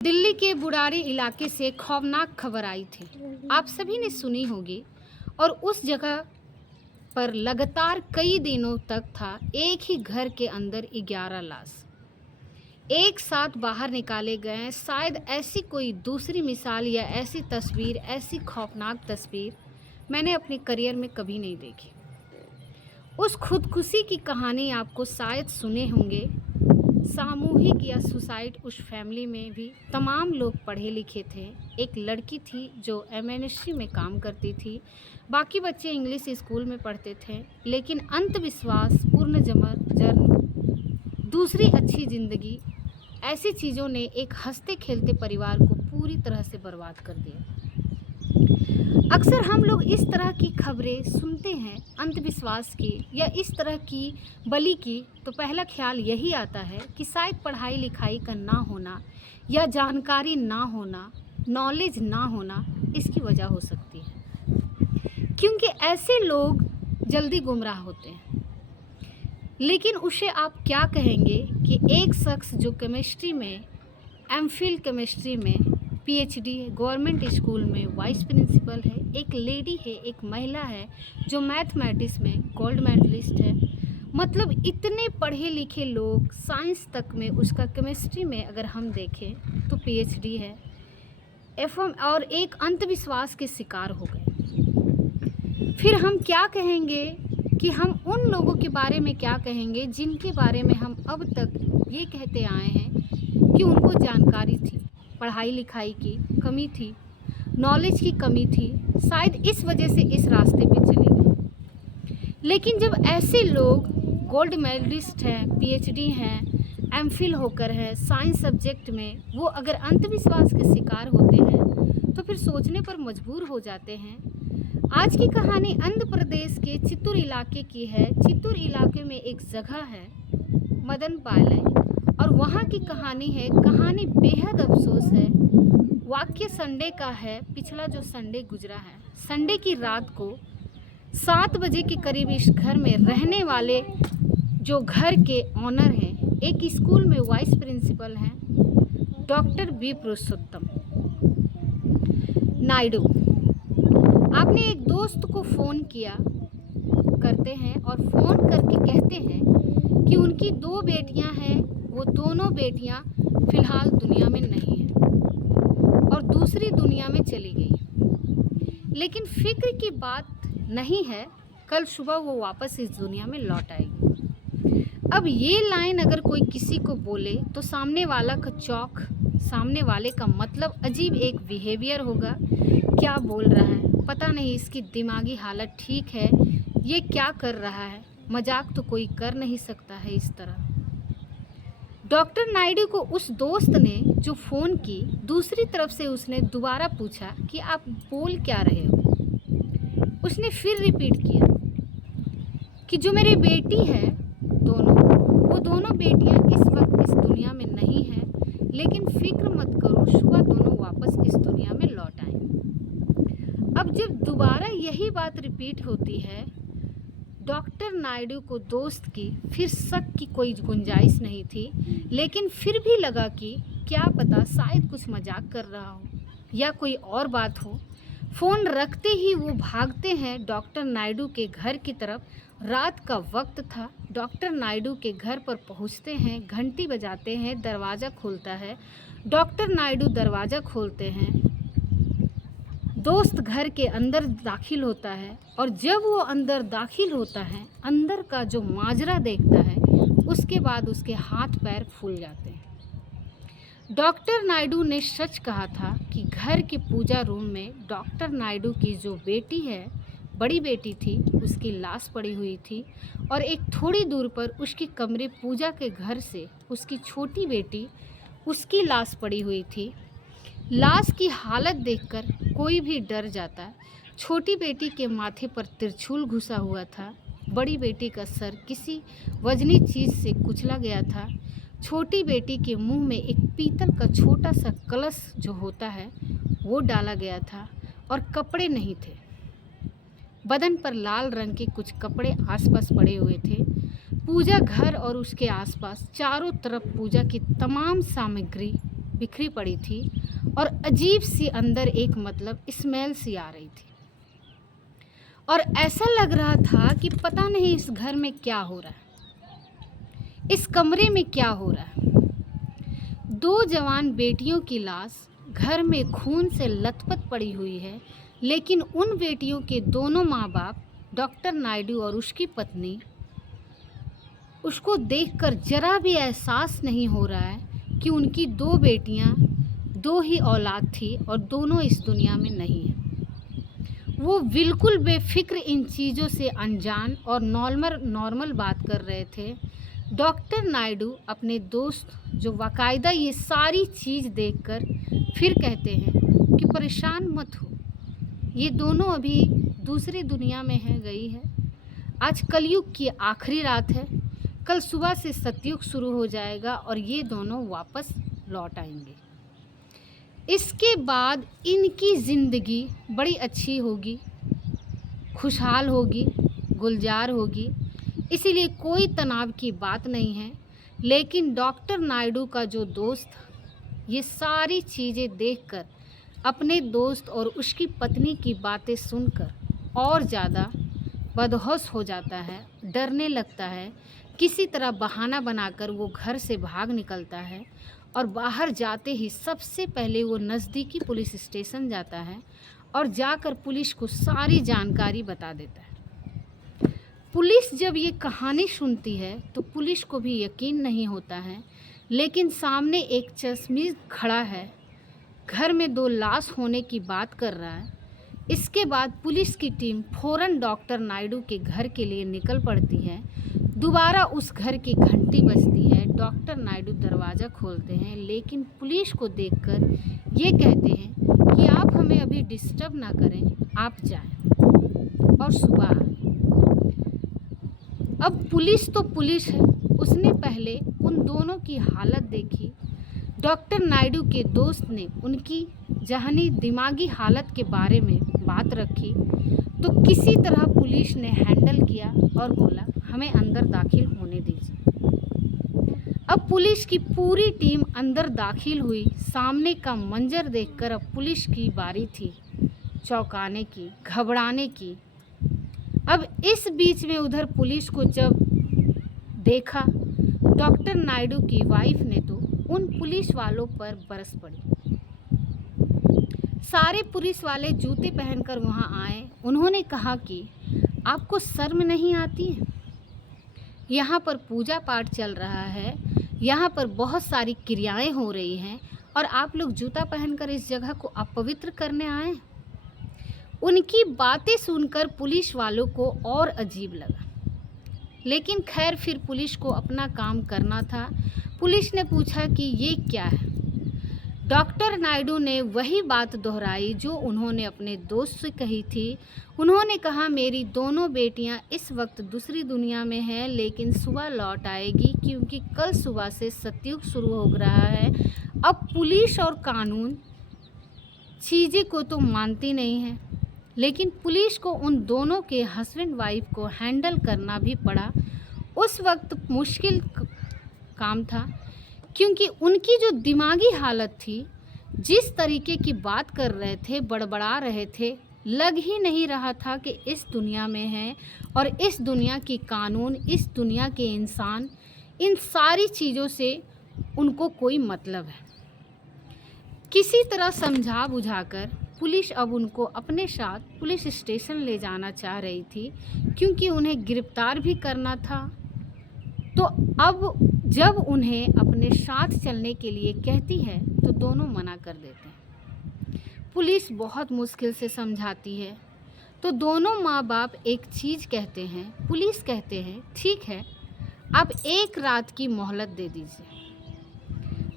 दिल्ली के बुराड़ी इलाके से खौफनाक खबर आई थी। आप सभी ने सुनी होगी। और उस जगह पर लगातार कई दिनों तक था एक ही घर के अंदर 11 लाश एक साथ बाहर निकाले गए। शायद ऐसी कोई दूसरी मिसाल या ऐसी तस्वीर, ऐसी खौफनाक तस्वीर मैंने अपने करियर में कभी नहीं देखी। उस खुदकुशी की कहानी आपको शायद सुने होंगे। सामूहिक या सुसाइड। उस फैमिली में भी तमाम लोग पढ़े लिखे थे। एक लड़की थी जो एमएनसी में काम करती थी, बाकी बच्चे इंग्लिश स्कूल में पढ़ते थे। लेकिन अंधविश्वास, पूर्ण जन्म, दूसरी अच्छी ज़िंदगी, ऐसी चीज़ों ने एक हंसते खेलते परिवार को पूरी तरह से बर्बाद कर दिया। अक्सर हम लोग इस तरह की खबरें सुनते हैं अंधविश्वास की या इस तरह की बलि की, तो पहला ख्याल यही आता है कि शायद पढ़ाई लिखाई का ना होना या जानकारी ना होना, नॉलेज ना होना इसकी वजह हो सकती है, क्योंकि ऐसे लोग जल्दी गुमराह होते हैं। लेकिन उसे आप क्या कहेंगे कि एक शख्स जो केमिस्ट्री में, एमफिल केमिस्ट्री में पीएचडी है, गवर्नमेंट स्कूल में वाइस प्रिंसिपल है, एक लेडी है, एक महिला है जो मैथमेटिक्स में गोल्ड मेडलिस्ट है। मतलब इतने पढ़े लिखे लोग, साइंस तक में उसका, केमिस्ट्री में अगर हम देखें तो पीएचडी है, एफएम, और एक अंधविश्वास के शिकार हो गए। फिर हम क्या कहेंगे कि हम उन लोगों के बारे में क्या कहेंगे जिनके बारे में हम अब तक ये कहते आए हैं कि उनको जानकारी थी, पढ़ाई लिखाई की कमी थी, नॉलेज की कमी थी, शायद इस वजह से इस रास्ते पे चले गए। लेकिन जब ऐसे लोग गोल्ड मेडलिस्ट हैं, पीएचडी हैं, एमफिल होकर हैं साइंस सब्जेक्ट में, वो अगर अंधविश्वास के शिकार होते हैं तो फिर सोचने पर मजबूर हो जाते हैं। आज की कहानी आंध्र प्रदेश के चित्तूर इलाके की है। चित्तूर इलाके में एक जगह है मदन पालय, और वहाँ की कहानी है। कहानी बेहद अफसोस है। वाक्य संडे का है, पिछला जो संडे गुजरा है। संडे की रात को 7 बजे के करीब इस घर में रहने वाले जो घर के ऑनर हैं, एक स्कूल में वाइस प्रिंसिपल हैं, डॉक्टर बी पुरुषोत्तम नायडू, आपने एक दोस्त को फ़ोन किया करते हैं और फ़ोन करके कहते हैं कि उनकी 2 बेटियां हैं, वो दोनों बेटियां फ़िलहाल दुनिया में नहीं हैं और दूसरी दुनिया में चली गई। लेकिन फ़िक्र की बात नहीं है, कल सुबह वो वापस इस दुनिया में लौट आएगी। अब ये लाइन अगर कोई किसी को बोले तो सामने वाला का चौक, सामने वाले का मतलब अजीब एक बिहेवियर होगा। क्या बोल रहा है, पता नहीं इसकी दिमागी हालत ठीक है, ये क्या कर रहा है, मजाक तो कोई कर नहीं सकता है इस तरह। डॉक्टर नायडू को उस दोस्त ने जो फ़ोन की, दूसरी तरफ से उसने दोबारा पूछा कि आप बोल क्या रहे हो। उसने फिर रिपीट किया कि जो मेरी बेटी है दोनों, वो दोनों बेटियां इस वक्त इस दुनिया में नहीं हैं, लेकिन फिक्र मत करो, सुबह दोनों वापस इस दुनिया में लौट आएंगे। अब जब दोबारा यही बात रिपीट होती है, डॉक्टर नायडू को दोस्त की फिर शक की कोई गुंजाइश नहीं थी, लेकिन फिर भी लगा कि क्या पता शायद कुछ मजाक कर रहा हो या कोई और बात हो। फ़ोन रखते ही वो भागते हैं डॉक्टर नायडू के घर की तरफ। रात का वक्त था। डॉक्टर नायडू के घर पर पहुंचते हैं, घंटी बजाते हैं, दरवाज़ा खुलता है। डॉक्टर नायडू दरवाज़ा खोलते हैं, दोस्त घर के अंदर दाखिल होता है, और जब वो अंदर दाखिल होता है, अंदर का जो माजरा देखता है, उसके बाद उसके हाथ पैर फूल जाते हैं। डॉक्टर नायडू ने सच कहा था कि घर के पूजा रूम में डॉक्टर नायडू की जो बेटी है, बड़ी बेटी थी, उसकी लाश पड़ी हुई थी, और एक थोड़ी दूर पर उसके कमरे, पूजा के घर से उसकी छोटी बेटी, उसकी लाश पड़ी हुई थी। लाश की हालत देखकर कोई भी डर जाता। छोटी बेटी के माथे पर त्रिशूल घुसा हुआ था, बड़ी बेटी का सर किसी वजनी चीज़ से कुचला गया था। छोटी बेटी के मुंह में एक पीतल का छोटा सा कलश जो होता है वो डाला गया था, और कपड़े नहीं थे। बदन पर लाल रंग के कुछ कपड़े आसपास पड़े हुए थे। पूजा घर और उसके आसपास चारों तरफ पूजा की तमाम सामग्री बिखरी पड़ी थी और अजीब सी अंदर एक मतलब स्मेल सी आ रही थी और ऐसा लग रहा था कि पता नहीं इस घर में क्या हो रहा है, इस कमरे में क्या हो रहा है। 2 जवान बेटियों की लाश घर में खून से लथपथ पड़ी हुई है, लेकिन उन बेटियों के दोनों माँ बाप डॉक्टर नायडू और उसकी पत्नी, उसको देखकर जरा भी एहसास नहीं हो रहा है कि उनकी 2 बेटियां 2 ही औलाद थी और दोनों इस दुनिया में नहीं है। वो बिल्कुल बेफिक्र इन चीज़ों से अनजान और नॉर्मल बात कर रहे थे। डॉक्टर नायडू अपने दोस्त जो बाकायदा ये सारी चीज़ देखकर फिर कहते हैं कि परेशान मत हो, ये दोनों अभी दूसरी दुनिया में है गई है। आज कलयुग की आखिरी रात है, कल सुबह से सतयुग शुरू हो जाएगा और ये दोनों वापस लौट आएंगे। इसके बाद इनकी ज़िंदगी बड़ी अच्छी होगी, खुशहाल होगी, गुलजार होगी, इसीलिए कोई तनाव की बात नहीं है। लेकिन डॉक्टर नायडू का जो दोस्त ये सारी चीज़ें देखकर, अपने दोस्त और उसकी पत्नी की बातें सुनकर और ज़्यादा बदहोश हो जाता है, डरने लगता है। किसी तरह बहाना बनाकर वो घर से भाग निकलता है और बाहर जाते ही सबसे पहले वो नज़दीकी पुलिस स्टेशन जाता है और जाकर पुलिस को सारी जानकारी बता देता है। पुलिस जब ये कहानी सुनती है तो पुलिस को भी यकीन नहीं होता है, लेकिन सामने एक चश्मीश खड़ा है, घर में 2 लाश होने की बात कर रहा है। इसके बाद पुलिस की टीम फ़ौरन डॉक्टर नायडू के घर के लिए निकल पड़ती है। दोबारा उस घर की घंटी बजती है, डॉक्टर नायडू दरवाज़ा खोलते हैं, लेकिन पुलिस को देखकर ये कहते हैं कि आप हमें अभी डिस्टर्ब ना करें, आप जाएं और सुबह आएं। अब पुलिस तो पुलिस है, उसने पहले उन दोनों की हालत देखी। डॉक्टर नायडू के दोस्त ने उनकी जहनी दिमागी हालत के बारे में बात रखी तो किसी तरह पुलिस ने हैंडल किया और बोला हमें अंदर दाखिल होने दीजिए। अब पुलिस की पूरी टीम अंदर दाखिल हुई। सामने का मंजर देखकर अब पुलिस की बारी थी चौंकाने की, घबराने की। अब इस बीच में उधर पुलिस को जब देखा डॉक्टर नायडू की वाइफ ने तो उन पुलिस वालों पर बरस पड़ी। सारे पुलिस वाले जूते पहनकर वहां आए। उन्होंने कहा कि आपको शर्म नहीं आती है? यहाँ पर पूजा पाठ चल रहा है, यहाँ पर बहुत सारी क्रियाएं हो रही हैं और आप लोग जूता पहनकर इस जगह को अपवित्र करने आए। उनकी बातें सुनकर पुलिस वालों को और अजीब लगा, लेकिन खैर फिर पुलिस को अपना काम करना था। पुलिस ने पूछा कि ये क्या है? डॉक्टर नायडू ने वही बात दोहराई जो उन्होंने अपने दोस्त से कही थी। उन्होंने कहा मेरी दोनों बेटियां इस वक्त दूसरी दुनिया में हैं, लेकिन सुबह लौट आएगी क्योंकि कल सुबह से सतयुग शुरू हो रहा है। अब पुलिस और कानून चीज़ें को तो मानती नहीं है, लेकिन पुलिस को उन दोनों के हस्बैंड वाइफ को हैंडल करना भी पड़ा। उस वक्त मुश्किल काम था क्योंकि उनकी जो दिमागी हालत थी, जिस तरीके की बात कर रहे थे, बड़बड़ा रहे थे, लग ही नहीं रहा था कि इस दुनिया में हैं और इस दुनिया की कानून, इस दुनिया के इंसान, इन सारी चीज़ों से उनको कोई मतलब है। किसी तरह समझा बुझाकर पुलिस अब उनको अपने साथ पुलिस स्टेशन ले जाना चाह रही थी क्योंकि उन्हें गिरफ्तार भी करना था। तो अब जब उन्हें अपने साथ चलने के लिए कहती है तो दोनों मना कर देते हैं। पुलिस बहुत मुश्किल से समझाती है तो दोनों माँ बाप एक चीज़ कहते हैं। पुलिस कहते हैं ठीक है, आप 1 रात की मोहलत दे दीजिए,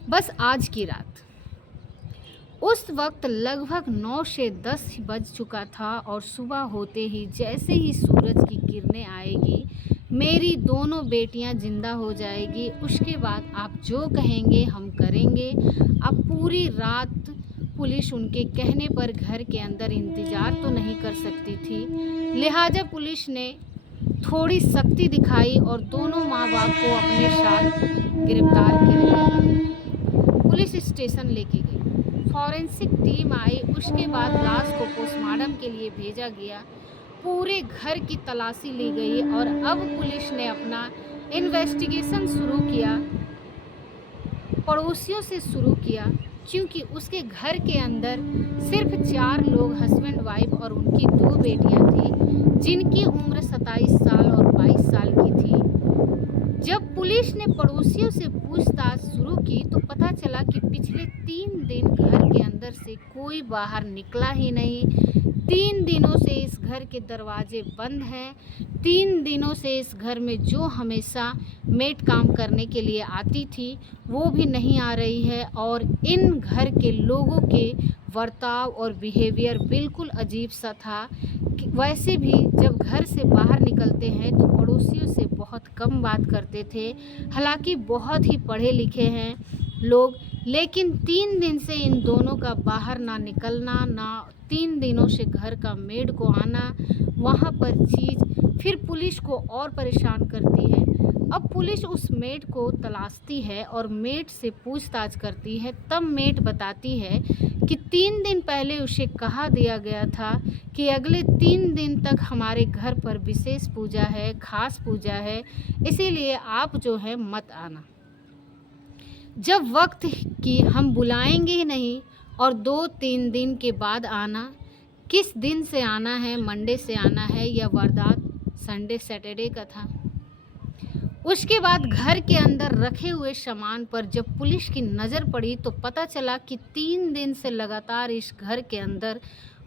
बस आज की रात। उस वक्त लगभग 9 से 10 बज चुका था और सुबह होते ही जैसे ही सूरज की किरणें आएगी, मेरी दोनों बेटियां जिंदा हो जाएगी। उसके बाद आप जो कहेंगे हम करेंगे। अब पूरी रात पुलिस उनके कहने पर घर के अंदर इंतज़ार तो नहीं कर सकती थी, लिहाजा पुलिस ने थोड़ी सख्ती दिखाई और दोनों माँ बाप को अपने साथ गिरफ्तार कर लिया। पुलिस स्टेशन लेके गई। फॉरेंसिक टीम आई, उसके बाद लाश को पोस्टमार्टम के लिए भेजा गया। पूरे घर की तलाशी ली गई और अब पुलिस ने अपना इन्वेस्टिगेशन शुरू किया, पड़ोसियों से शुरू किया, क्योंकि उसके घर के अंदर सिर्फ 4 लोग हस्बैंड वाइफ और उनकी 2 बेटियां थी, जिनकी उम्र 27 साल और 22 साल की थी। जब पुलिस ने पड़ोसियों से पूछताछ शुरू की तो पता चला कि पिछले 3 दिन घर के अंदर से कोई बाहर निकला ही नहीं। 3 दिनों से इस घर के दरवाजे बंद हैं। 3 दिनों से इस घर में जो हमेशा मेड काम करने के लिए आती थी वो भी नहीं आ रही है और इन घर के लोगों के बर्ताव और बिहेवियर बिल्कुल अजीब सा था। वैसे भी जब घर से बाहर निकलते हैं तो पड़ोसियों से बहुत कम बात करते थे, हालांकि बहुत ही पढ़े लिखे हैं लोग, लेकिन 3 दिन से इन दोनों का बाहर ना निकलना, ना 3 दिनों से घर का मेड को आना, वहाँ पर चीज़ फिर पुलिस को और परेशान करती है। अब पुलिस उस मेड को तलाशती है और मेड से पूछताछ करती है। तब मेड बताती है कि 3 दिन पहले उसे कहा दिया गया था कि अगले 3 दिन तक हमारे घर पर विशेष पूजा है, खास पूजा है, इसीलिए आप जो है मत आना। जब वक्त की हम बुलाएंगे ही नहीं और 2-3 दिन के बाद आना, किस दिन से आना है, मंडे से आना है या वारदात संडे सैटरडे का था। उसके बाद घर के अंदर रखे हुए सामान पर जब पुलिस की नज़र पड़ी तो पता चला कि 3 दिन से लगातार इस घर के अंदर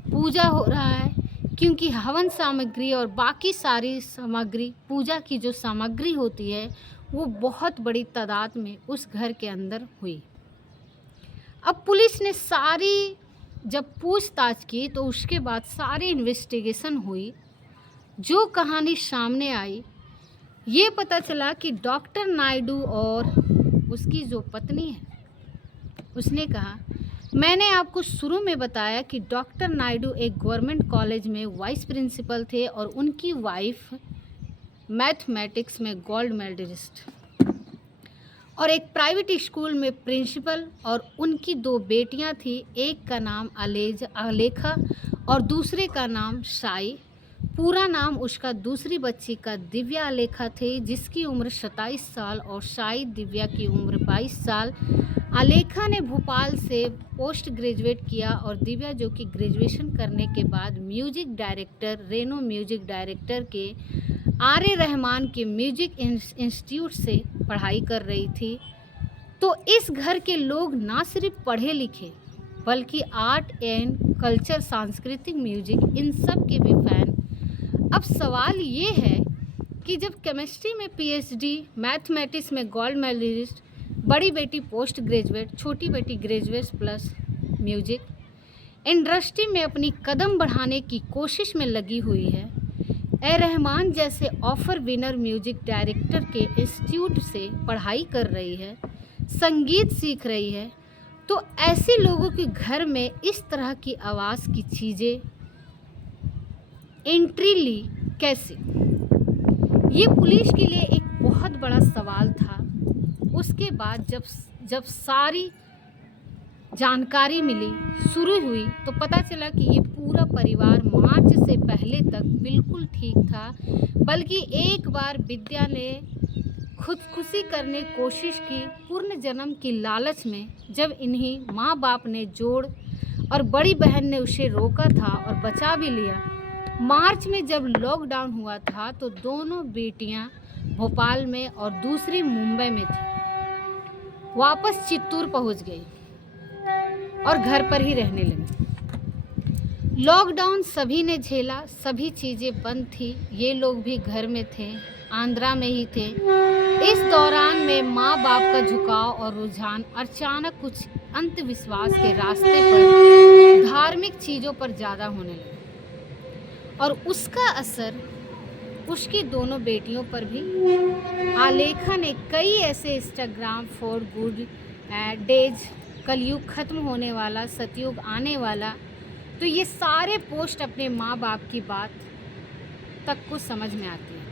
पूजा हो रहा है, क्योंकि हवन सामग्री और बाकी सारी सामग्री, पूजा की जो सामग्री होती है वो बहुत बड़ी तादाद में उस घर के अंदर हुई। अब पुलिस ने सारी जब पूछताछ की तो उसके बाद सारी इन्वेस्टिगेशन हुई। जो कहानी सामने आई ये पता चला कि डॉक्टर नायडू और उसकी जो पत्नी है, उसने कहा, मैंने आपको शुरू में बताया कि डॉक्टर नायडू एक गवर्नमेंट कॉलेज में वाइस प्रिंसिपल थे और उनकी वाइफ मैथमेटिक्स में गोल्ड मेडलिस्ट और एक प्राइवेट स्कूल में प्रिंसिपल, और उनकी 2 बेटियां थी, एक का नाम आलेखा और दूसरे का नाम साई। पूरा नाम उसका दूसरी बच्ची का दिव्या आलेखा थे, जिसकी उम्र 27 साल और साई दिव्या की उम्र 22 साल। आलेखा ने भोपाल से पोस्ट ग्रेजुएट किया और दिव्या जो कि ग्रेजुएशन करने के बाद music director, renowned music director के आर.ए. रहमान के म्यूजिक इंस्टीट्यूट से पढ़ाई कर रही थी। तो इस घर के लोग ना सिर्फ पढ़े लिखे बल्कि आर्ट एंड कल्चर, सांस्कृतिक, म्यूजिक, इन सब के भी फैन। अब सवाल ये है कि जब केमिस्ट्री में पीएचडी, मैथमेटिक्स में गोल्ड मेडलिस्ट, बड़ी बेटी पोस्ट ग्रेजुएट, छोटी बेटी ग्रेजुएट प्लस म्यूजिक इंडस्ट्री में अपनी कदम बढ़ाने की कोशिश में लगी हुई है, ए रहमान जैसे ऑफर विनर म्यूजिक डायरेक्टर के इंस्टीट्यूट से पढ़ाई कर रही है, संगीत सीख रही है, तो ऐसे लोगों के घर में इस तरह की आवाज़ की चीज़ें एंट्री ली कैसे? ये पुलिस के लिए एक बहुत बड़ा सवाल था। उसके बाद जब सारी जानकारी मिली, शुरू हुई, तो पता चला कि ये पूरा परिवार मार्च से पहले तक बिल्कुल ठीक था, बल्कि एक बार विद्या ने खुदकुशी करने की कोशिश की पूर्ण जन्म की लालच में, जब इन्हीं माँ बाप ने जोड़ और बड़ी बहन ने उसे रोका था और बचा भी लिया। मार्च में जब लॉकडाउन हुआ था तो दोनों बेटियां भोपाल में और दूसरी मुंबई में थी, वापस चित्तूर पहुंच गई और घर पर ही रहने लगी। लॉकडाउन सभी ने झेला, सभी चीज़ें बंद थी, ये लोग भी घर में थे, आंध्रा में ही थे। इस दौरान में माँ बाप का झुकाव और रुझान अचानक कुछ अंधविश्वास के रास्ते पर, धार्मिक चीज़ों पर ज़्यादा होने लगा और उसका असर उसकी दोनों बेटियों पर भी। आलेखा ने कई ऐसे इंस्टाग्राम फॉर गुड डेज, कलयुग खत्म होने वाला, सतयुग आने वाला, तो ये सारे पोस्ट अपने माँ बाप की बात तक को समझ में आती है।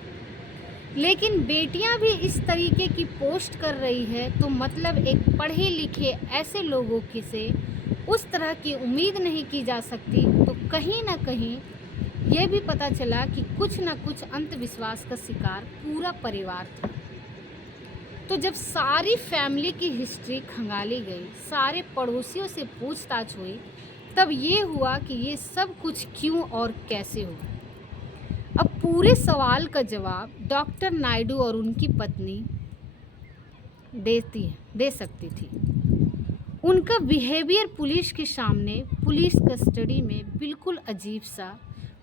लेकिन बेटियां भी इस तरीके की पोस्ट कर रही है तो मतलब एक पढ़े लिखे ऐसे लोगों की से उस तरह की उम्मीद नहीं की जा सकती। तो कहीं ना कहीं ये भी पता चला कि कुछ ना कुछ अंधविश्वास का शिकार पूरा परिवार था। तो जब सारी फैमिली की हिस्ट्री खंगाली गई, सारे पड़ोसियों से पूछताछ हुई, तब ये हुआ कि ये सब कुछ क्यों और कैसे हुआ। अब पूरे सवाल का जवाब डॉक्टर नायडू और उनकी पत्नी दे सकती थी। उनका बिहेवियर पुलिस के सामने, पुलिस कस्टडी में बिल्कुल अजीब सा।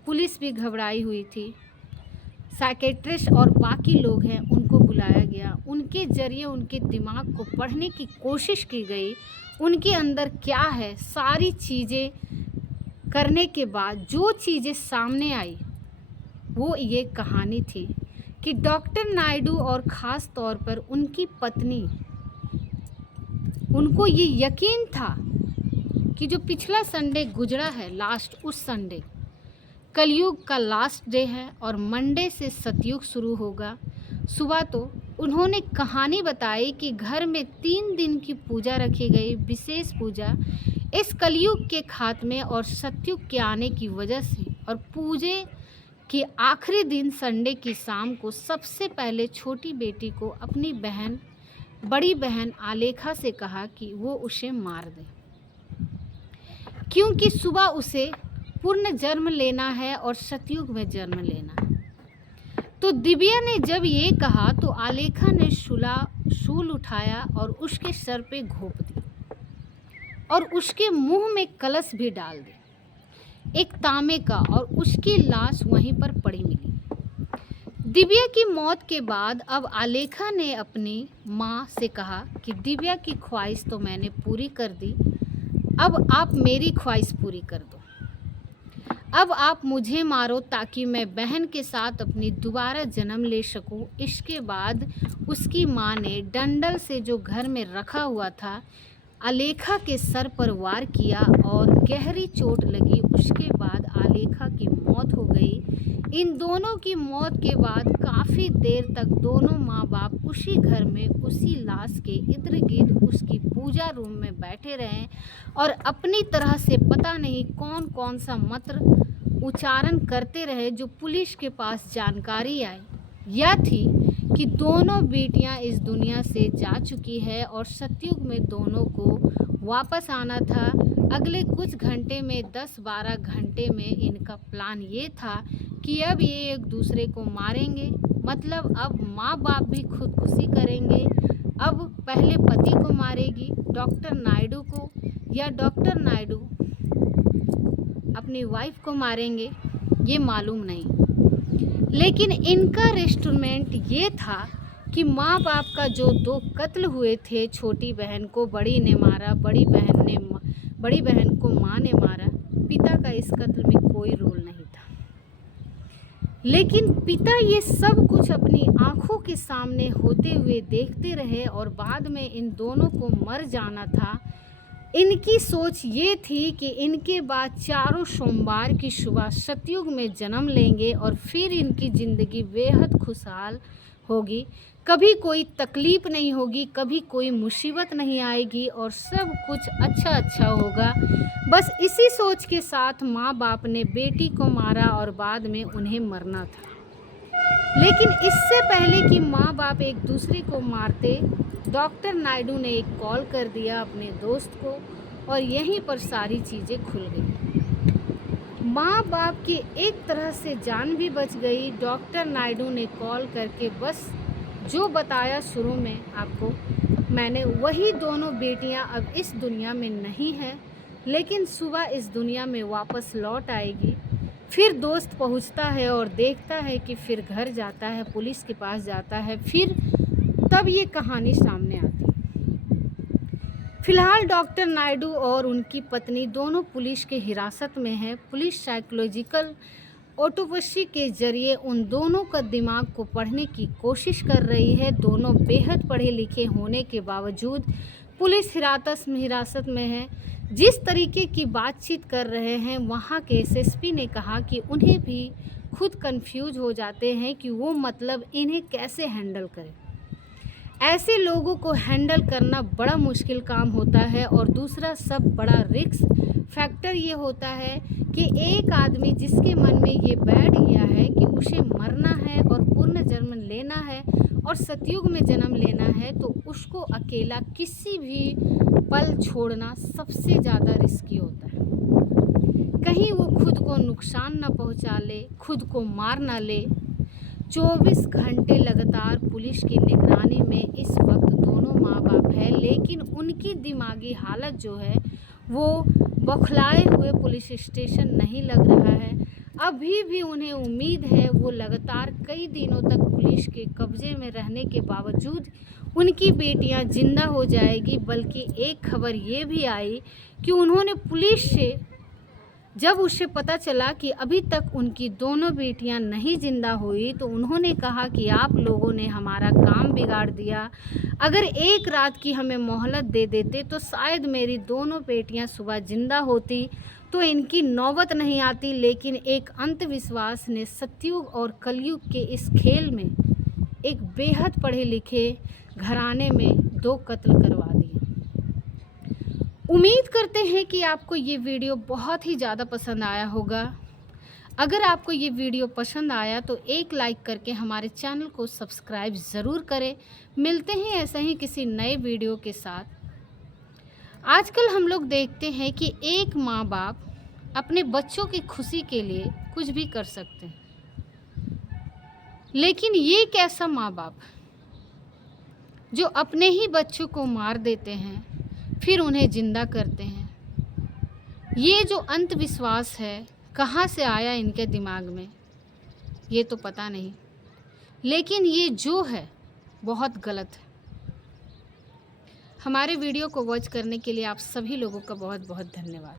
पुलिस भी घबराई हुई थी। साइकेट्रिस्ट और बाकी लोग हैं उनको बुलाया गया। उनके जरिए उनके दिमाग को पढ़ने की कोशिश की गई, उनके अंदर क्या है। सारी चीज़ें करने के बाद जो चीज़ें सामने आई वो ये कहानी थी कि डॉक्टर नायडू और ख़ास तौर पर उनकी पत्नी, उनको ये यकीन था कि जो पिछला संडे गुजरा है, लास्ट उस संडे कलयुग का लास्ट डे है और मंडे से सतयुग शुरू होगा। सुबह तो उन्होंने कहानी बताई कि घर में 3 दिन की पूजा रखी गई, विशेष पूजा इस कलयुग के खात्मे और सतयुग के आने की वजह से। और पूजे के आखिरी दिन संडे की शाम को सबसे पहले छोटी बेटी को अपनी बहन, बड़ी बहन आलेखा से कहा कि वो उसे मार दे, क्योंकि सुबह उसे पूर्ण जन्म लेना है और सतयुग में जन्म लेना है। तो दिव्या ने जब ये कहा तो आलेखा ने शूल उठाया और उसके सर पे घोंप दी और उसके मुंह में कलश भी डाल दी, एक तांबे का, और उसकी लाश वहीं पर पड़ी मिली। दिव्या की मौत के बाद अब आलेखा ने अपनी माँ से कहा कि दिव्या की ख्वाहिश तो मैंने पूरी कर दी, अब आप मेरी ख्वाहिश पूरी कर दो। अब आप मुझे मारो ताकि मैं बहन के साथ अपनी दोबारा जन्म ले सकूं। इसके बाद उसकी माँ ने डंडल से जो घर में रखा हुआ था आलेखा के सर पर वार किया और गहरी चोट लगी। उसके बाद आलेखा की मौत हो गई। इन दोनों की मौत के बाद काफ़ी देर तक दोनों माँ बाप उसी घर में, उसी लाश के इर्द गिर्द उसकी पूजा रूम में बैठे रहे और अपनी तरह से पता नहीं कौन कौन सा मंत्र उच्चारण करते रहे। जो पुलिस के पास जानकारी आई यह थी कि दोनों बेटियां इस दुनिया से जा चुकी है और सतयुग में दोनों को वापस आना था। अगले कुछ घंटे में, 10-12 घंटे में इनका प्लान ये था कि अब ये एक दूसरे को मारेंगे। मतलब अब माँ बाप भी खुदकुशी करेंगे। अब पहले पति को मारेगी, डॉक्टर नायडू को, या डॉक्टर नायडू अपनी वाइफ को मारेंगे, ये मालूम नहीं। लेकिन इनका रेस्टोरेंट ये था कि माँ बाप का जो 2 कत्ल हुए थे, छोटी बहन को बड़ी ने मारा, बड़ी बहन को माँ ने मारा, पिता का इस कत्ल में कोई रोल नहीं था। लेकिन पिता ये सब कुछ अपनी आंखों के सामने होते हुए देखते रहे और बाद में इन दोनों को मर जाना था। इनकी सोच ये थी कि इनके बाद चारों सोमवार की सुबह सतयुग में जन्म लेंगे और फिर इनकी ज़िंदगी बेहद खुशहाल होगी, कभी कोई तकलीफ़ नहीं होगी, कभी कोई मुसीबत नहीं आएगी और सब कुछ अच्छा अच्छा होगा। बस इसी सोच के साथ माँ बाप ने बेटी को मारा और बाद में उन्हें मरना था। लेकिन इससे पहले कि माँ बाप एक दूसरे को मारते, डॉक्टर नायडू ने एक कॉल कर दिया अपने दोस्त को और यहीं पर सारी चीज़ें खुल गई। माँ बाप की एक तरह से जान भी बच गई। डॉक्टर नायडू ने कॉल करके बस जो बताया शुरू में आपको मैंने, वही दोनों बेटियां अब इस दुनिया में नहीं हैं, लेकिन सुबह इस दुनिया में वापस लौट आएगी। फिर दोस्त पहुंचता है और देखता है कि फिर घर जाता है, पुलिस के पास जाता है, फिर तब ये कहानी सामने आती है। फिलहाल डॉक्टर नायडू और उनकी पत्नी दोनों पुलिस के हिरासत में हैं। पुलिस साइकोलॉजिकल ऑटोप्सी के जरिए उन दोनों का दिमाग को पढ़ने की कोशिश कर रही है। दोनों बेहद पढ़े लिखे होने के बावजूद पुलिस हिरासत में है। जिस तरीके की बातचीत कर रहे हैं, वहाँ के एसएसपी ने कहा कि उन्हें भी खुद कंफ्यूज हो जाते हैं कि वो मतलब इन्हें कैसे हैंडल करें। ऐसे लोगों को हैंडल करना बड़ा मुश्किल काम होता है और दूसरा सब बड़ा रिस्क फैक्टर ये होता है कि एक आदमी जिसके मन में ये बैठ गया है कि उसे मरना है और पूर्ण जन्म लेना है और सतयुग में जन्म लेना है, तो उसको अकेला किसी भी पल छोड़ना सबसे ज़्यादा रिस्की होता है। कहीं वो खुद को नुकसान न पहुंचा ले, खुद को मार न ले। 24 घंटे लगातार पुलिस की निगरानी में इस वक्त दोनों माँ बाप है, लेकिन उनकी दिमागी हालत जो है वो बौखलाए हुए पुलिस स्टेशन नहीं लग रहा है। अभी भी उन्हें उम्मीद है, वो लगातार कई दिनों तक पुलिस के कब्जे में रहने के बावजूद उनकी बेटियां जिंदा हो जाएगी। बल्कि एक खबर ये भी आई कि उन्होंने पुलिस से जब उसे पता चला कि अभी तक उनकी दोनों बेटियां नहीं जिंदा हुई, तो उन्होंने कहा कि आप लोगों ने हमारा काम बिगाड़ दिया। अगर एक रात की हमें मोहलत दे देते तो शायद मेरी दोनों बेटियां सुबह जिंदा होती, तो इनकी नौबत नहीं आती। लेकिन एक अंधविश्वास ने सतयुग और कलयुग के इस खेल में एक बेहद पढ़े लिखे घराने में 2 कत्ल करवा दिए। उम्मीद करते हैं कि आपको ये वीडियो बहुत ही ज़्यादा पसंद आया होगा। अगर आपको ये वीडियो पसंद आया तो एक लाइक करके हमारे चैनल को सब्सक्राइब ज़रूर करें। मिलते हैं ऐसे ही किसी नए वीडियो के साथ। आजकल हम लोग देखते हैं कि एक माँ बाप अपने बच्चों की खुशी के लिए कुछ भी कर सकते हैं, लेकिन ये कैसा माँ बाप जो अपने ही बच्चों को मार देते हैं फिर उन्हें जिंदा करते हैं। ये जो अंधविश्वास है कहाँ से आया इनके दिमाग में ये तो पता नहीं, लेकिन ये जो है बहुत गलत है। हमारे वीडियो को वॉच करने के लिए आप सभी लोगों का बहुत बहुत धन्यवाद।